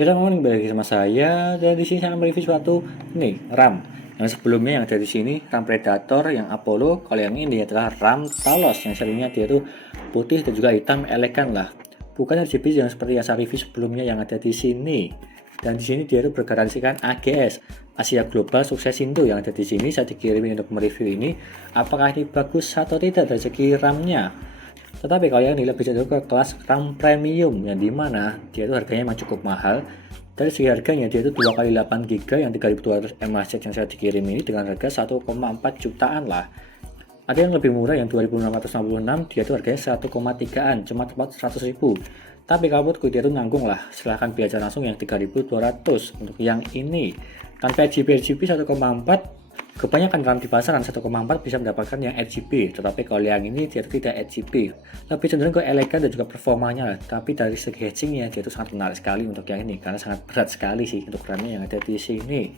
Kita mau nih balik sama saya dan di sini saya akan mereview suatu nih RAM. Yang sebelumnya yang ada di sini RAM Predator yang Apollo, kalau yang ini adalah RAM Talos yang serinya dia tuh putih dan juga hitam elegan lah. Bukan RGB yang seperti yang saya review sebelumnya yang ada di sini. Dan di sini dia tuh bergaransikan AGS Asia Global Sukses Indo yang ada di sini. Saya dikirimin untuk mereview ini. Apakah ini bagus atau tidak dari segi RAM-nya? Tetapi kalau yang ini lebih cenderung ke kelas RAM Premium yang dimana dia itu harganya memang cukup mahal. Dari segi harganya dia itu 2x8GB yang 3200 mAh yang saya dikirim ini dengan harga 1,4 jutaan lah. Ada yang lebih murah yang 2666 dia itu harganya 1,3an cuma tepat 100.000. Tapi kalau menurutku dia itu nanggung lah, silahkan belajar langsung yang 3200 untuk yang ini. Tanpa RGB 1,4 kebanyakan RAM di pasaran 1,4 bisa mendapatkan yang RGB, tetapi kalau yang ini dia tidak RGB, lebih cenderung ke elegan dan juga performanya lah. Tapi dari segi hatchingnya dia itu sangat menarik sekali untuk yang ini karena sangat berat sekali sih untuk RAM-nya yang ada di sini.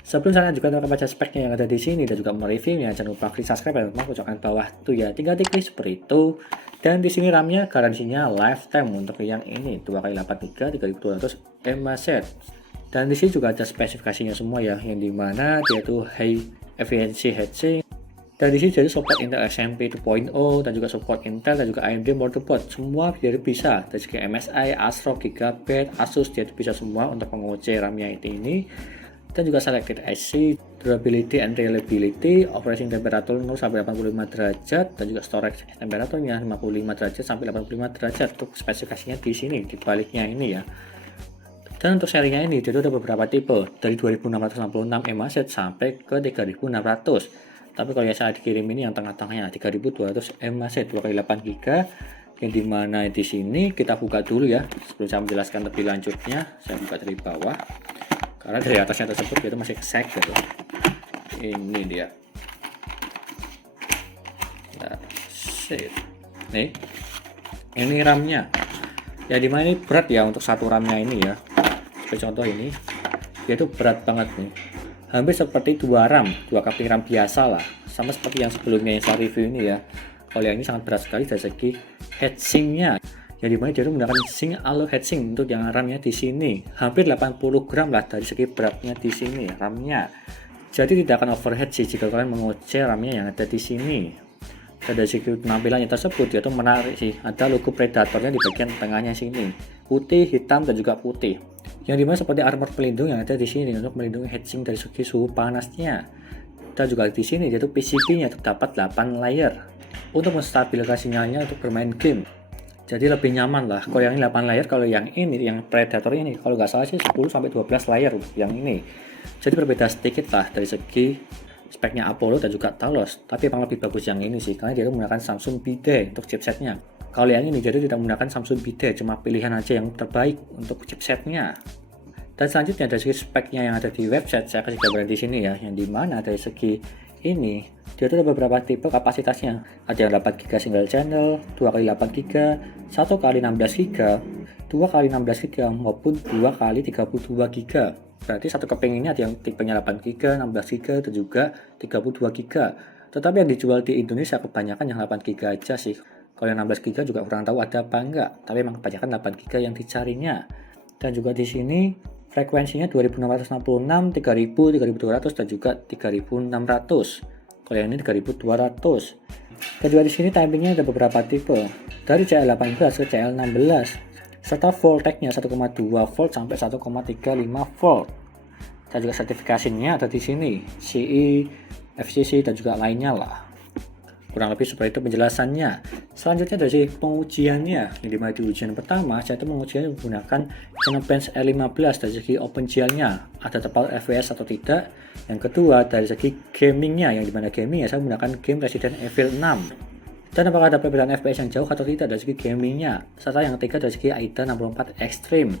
Sebelum saya juga akan baca speknya yang ada di sini dan juga mereviewnya, jangan lupa klik subscribe dan pojokkan bawah tuh ya, tinggal diklik seperti itu. Dan di sini RAM-nya garansinya lifetime untuk yang ini 2x8GB 3200 mAh. Dan di sini juga ada spesifikasinya semua ya, yang dimana dia itu high efficiency hatching. Dan di sini jadi support Intel XMP 2.0 dan juga support Intel dan juga AMD motherboard. Semua dia bisa dari segi MSI, ASRock, Gigabyte, Asus dia bisa semua untuk menguji RAM-nya ini. Dan juga selected IC, durability and reliability, operating temperature 0 sampai 85 derajat dan juga storage temperaturnya 55 derajat sampai 85 derajat. Untuk spesifikasinya di sini di baliknya ini ya. Dan untuk serinya ini dia ada beberapa tipe dari 2666 mAh sampai ke 3600. Tapi kalau yang saya dikirim ini yang tengah-tengahnya 3200 mAh 2x8GB yang dimana di sini kita buka dulu ya sebelum saya menjelaskan lebih lanjutnya. Saya buka dari bawah karena dari atasnya tersebut itu masih kesek gitu. Ini dia. Nah, nih ini RAM-nya ya, dimana ini berat ya untuk satu RAM-nya ini ya. Contoh ini dia itu berat banget nih, hampir seperti 2 RAM, 2 kapling RAM biasa lah, sama seperti yang sebelumnya yang saya review ini ya. Kalau yang ini sangat berat sekali dari segi heatsingnya, yang dimana dia itu menggunakan zinc alloy heatsing untuk yang RAM-nya di sini, hampir 80 gram lah dari segi beratnya di sini RAM-nya. Jadi tidak akan overheat sih jika kalian menguji RAM-nya yang ada di sini. Dan dari segi penampilannya tersebut dia tuh menarik sih, ada logo Predatornya di bagian tengahnya sini, putih, hitam dan juga putih. Yang dimana seperti armor pelindung yang ada di sini untuk melindungi heatsink dari segi suhu panasnya. Dan juga di sini dia tuh PCB-nya terdapat 8 layer untuk menstabilkan sinyalnya untuk bermain game. Jadi lebih nyaman lah. Kalau yang ini 8 layer, kalau yang ini yang Predator ini kalau nggak salah sih 10 sampai 12 layer yang ini. Jadi berbeda sedikit lah dari segi speknya Apollo dan juga Talos. Tapi emang lebih bagus yang ini sih karena dia menggunakan Samsung BD untuk chipsetnya. Kalau yang ini jadi tidak menggunakan Samsung BD, cuma pilihan aja yang terbaik untuk chipsetnya. Dan selanjutnya dari segi speknya yang ada di website saya kasih gambaran di sini ya, yang dimana dari segi ini dia ada beberapa tipe kapasitasnya. Ada yang 8GB single channel, 2x8GB, 1x16GB, 2x16GB maupun 2x32GB. Berarti satu keping ini ada yang tipenya 8GB, 16GB dan juga 32GB. Tetapi yang dijual di Indonesia kebanyakan yang 8GB aja sih. Kalau yang 16GB juga kurang tahu ada apa enggak, tapi memang kebanyakan 8GB yang dicarinya. Dan juga di sini frekuensinya 2666, 3000, 3200 dan juga 3600. Kalau yang ini 3200. Dan juga di sini timingnya ada beberapa tipe, dari CL18 ke CL16, serta voltage-nya 1,2 volt sampai 1,35 volt. Dan juga sertifikasinya ada di sini, CE, FCC dan juga lainnya lah. Kurang lebih seperti itu penjelasannya. Selanjutnya dari pengujiannya, yang dimana di ujian pertama saya itu mengujinya menggunakan Geekbench R15 dari segi OpenGL-nya, ada tepat FPS atau tidak. Yang kedua dari segi gamingnya, yang dimana gamingnya saya menggunakan game Resident Evil 6. Dan apakah ada perbedaan FPS yang jauh atau tidak dari segi gamingnya. Serta yang ketiga dari segi AIDA 64 Extreme.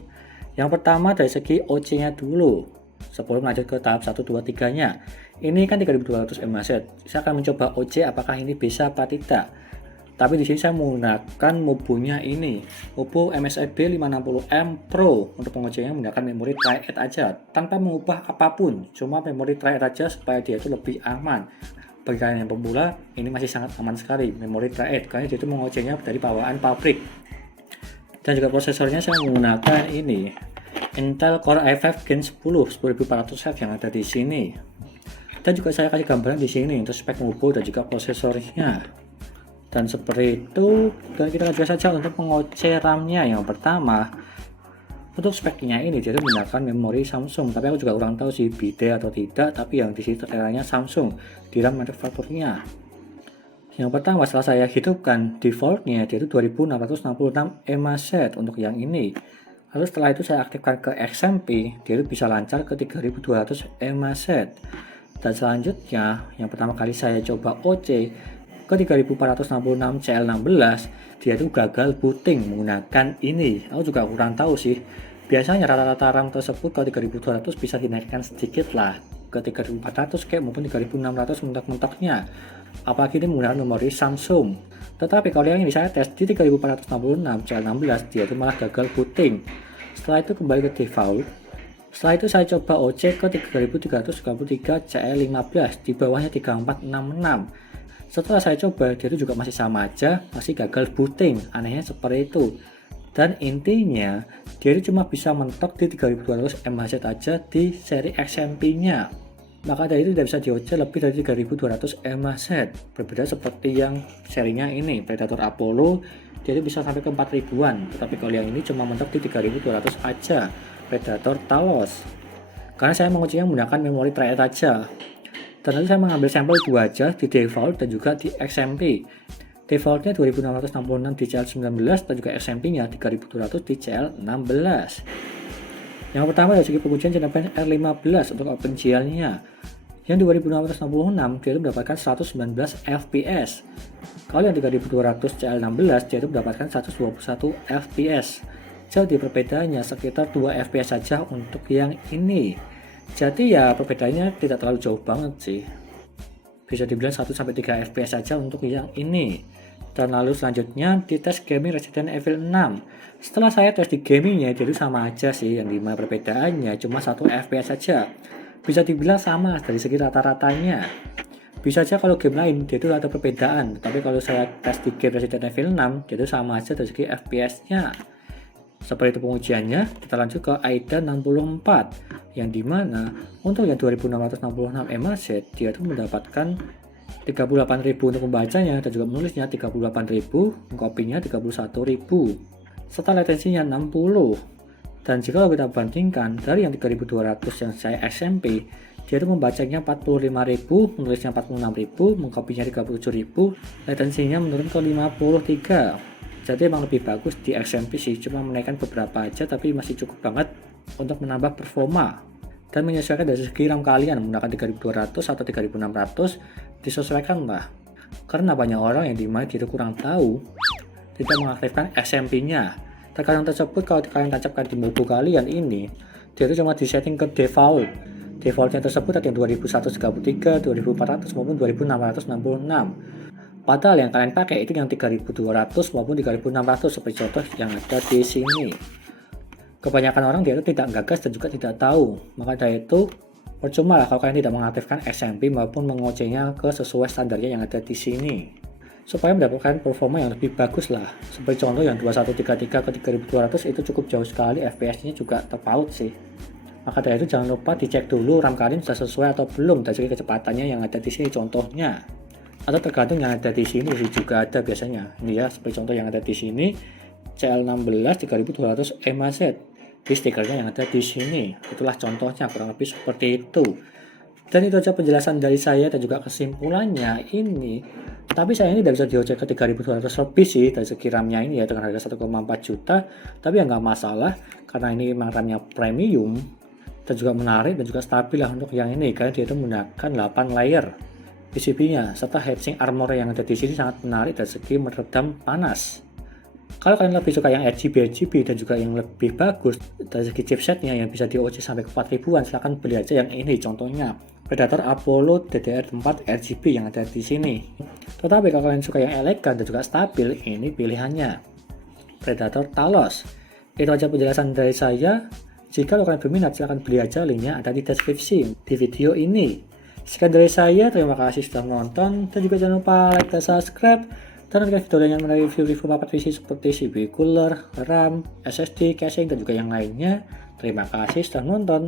Yang pertama dari segi OC-nya dulu, sebelum lanjut ke tahap 1, 2, 3 nya. Ini kan 3200 mAh. Saya akan mencoba OC apakah ini bisa apa tidak. Tapi di sini saya menggunakan MOBO-nya ini, MOBO MSI B560M Pro. Untuk pengujiannya menggunakan memori Tri-Edge aja, tanpa mengubah apapun, cuma memori Tri-Edge aja supaya dia itu lebih aman. Bagi kalian yang pemula, ini masih sangat aman sekali memori Tri-Edge karena dia itu mengujinya dari bawaan pabrik. Dan juga prosesornya saya menggunakan ini Intel Core i5 Gen 10 10400F yang ada di sini. Dan juga saya kasih gambaran di sini untuk spek motherboard dan juga prosesornya. Dan seperti itu, dan kita lanjut saja untuk mengoceh RAM-nya. Yang pertama, untuk speknya ini dia menggunakan memori Samsung, tapi aku juga kurang tahu sih beda atau tidak, tapi yang di sini tertera Samsung di RAM manufakturnya. Yang pertama, setelah saya hidupkan defaultnya, dia itu 2666 EMA-Z untuk yang ini. Lalu setelah itu saya aktifkan ke XMP, dia itu bisa lancar ke 3200 EMA-Z. Dan selanjutnya, yang pertama kali saya coba OC ke 3466 CL16, dia itu gagal booting menggunakan ini. Aku juga kurang tahu sih. Biasanya rata-rata RAM tersebut ke 3200 bisa dinaikkan sedikit lah ke 3400 kayak maupun 3600 mentok-mentoknya. Apalagi ini menggunakan memori Samsung. Tetapi kalau yang ini saya tes di 3466 CL16, dia itu malah gagal booting. Setelah itu kembali ke default. Setelah itu saya coba OC ke 3333 CL15, di bawahnya 3466. Setelah saya coba, dia itu juga masih sama aja, masih gagal booting. Anehnya seperti itu. Dan intinya, dia itu cuma bisa mentok di 3200 MHz aja di seri XMP-nya. Maka dari itu tidak bisa di-OC lebih dari 3200 MHz. Berbeda seperti yang serinya ini, Predator Apollo, dia itu bisa sampai ke 4000-an. Tetapi kalau yang ini cuma mentok di 3200 aja, Predator Talos. Karena saya mengujinya menggunakan memori Thread aja. Dan lalu saya mengambil sampel 2 aja di default dan juga di XMP. Defaultnya 2666 di CL19 dan juga XMP-nya 3200 di CL16. Yang pertama dari segi pengujian Cinebench R15 untuk OpenGL-nya. Yang 2666 dia itu mendapatkan 119 FPS. Kalau yang 3200 CL16 dia itu mendapatkan 121 FPS. Jadi perbedaannya sekitar 2 FPS saja untuk yang ini. Jadi ya perbedaannya tidak terlalu jauh banget sih. Bisa dibilang 1-3 FPS saja untuk yang ini. Dan lalu selanjutnya di tes gaming Resident Evil 6. Setelah saya tes di gamingnya itu sama aja sih, yang dimana perbedaannya cuma 1 FPS saja. Bisa dibilang sama dari segi rata-ratanya. Bisa aja kalau game lain dia itu ada perbedaan, tapi kalau saya tes di game Resident Evil 6 dia itu sama aja dari segi FPS-nya. Seperti itu pengujiannya. Kita lanjut ke AIDA 64, yang dimana untuk yang 2666 MHz dia itu mendapatkan 38.000 untuk membacanya dan juga menulisnya 38.000, mengkopinya 31.000, serta latensinya 60. Dan jika kita bandingkan dari yang 3200 yang saya XMP, dia itu membacanya 45.000, menulisnya 46.000, mengkopinya 37.000, latensinya menurun ke 53. Jadi emang lebih bagus di XMP sih, cuma menaikkan beberapa aja tapi masih cukup banget untuk menambah performa. Dan menyesuaikan dari segi RAM kalian menggunakan 3200 atau 3600, disesuaikan lah. Karena banyak orang yang dimana dia kurang tahu tidak mengaktifkan XMP-nya. Terkadang tersebut kalau kalian tancapkan di mobile kalian ini, dia itu cuma disetting ke default. Defaultnya tersebut ada yang 2133, 2400 maupun 2666. Padahal yang kalian pakai itu yang 3200 maupun 3600 seperti contoh yang ada di sini. Kebanyakan orang dia itu tidak gagas dan juga tidak tahu. Maka dari itu percuma lah kalau kalian tidak mengaktifkan XMP maupun mengocenya ke sesuai standarnya yang ada di sini. Supaya mendapatkan performa yang lebih bagus lah. Seperti contoh yang 2133 ke 3200 itu cukup jauh sekali, FPS-nya juga terpaut sih. Maka dari itu jangan lupa dicek dulu RAM kalian sudah sesuai atau belum dari segi kecepatannya yang ada di sini contohnya. Atau tergantung yang ada di sini sih juga ada biasanya. Ini ya seperti contoh yang ada di sini CL16 3200 MHz. Di stikernya yang ada di sini. Itulah contohnya kurang lebih seperti itu. Dan itu aja penjelasan dari saya dan juga kesimpulannya ini. Tapi saya ini tidak bisa diocek ke 3200 lebih sih dari segi RAM-nya ini ya dengan harga 1,4 juta. Tapi ya nggak masalah karena ini memang RAM-nya premium dan juga menarik dan juga stabil lah untuk yang ini karena dia itu menggunakan 8 layer PCB-nya serta heatsink armor yang ada di sini sangat menarik dari segi meredam panas. Kalau kalian lebih suka yang RGB dan juga yang lebih bagus dari segi chipsetnya yang bisa di-OC sampai ke 4000-an, silahkan beli aja yang ini contohnya Predator Apollo DDR4 RGB yang ada di sini. Tetapi kalau kalian suka yang elegan dan juga stabil, ini pilihannya Predator Talos. Itu aja penjelasan dari saya. Jika kalian berminat silahkan beli aja, linknya ada di deskripsi di video ini. Sekian dari saya, terima kasih sudah menonton dan juga jangan lupa like dan subscribe. Dan jika video lainnya mereview papat PC seperti CPU cooler, RAM, SSD, casing, dan juga yang lainnya. Terima kasih sudah nonton.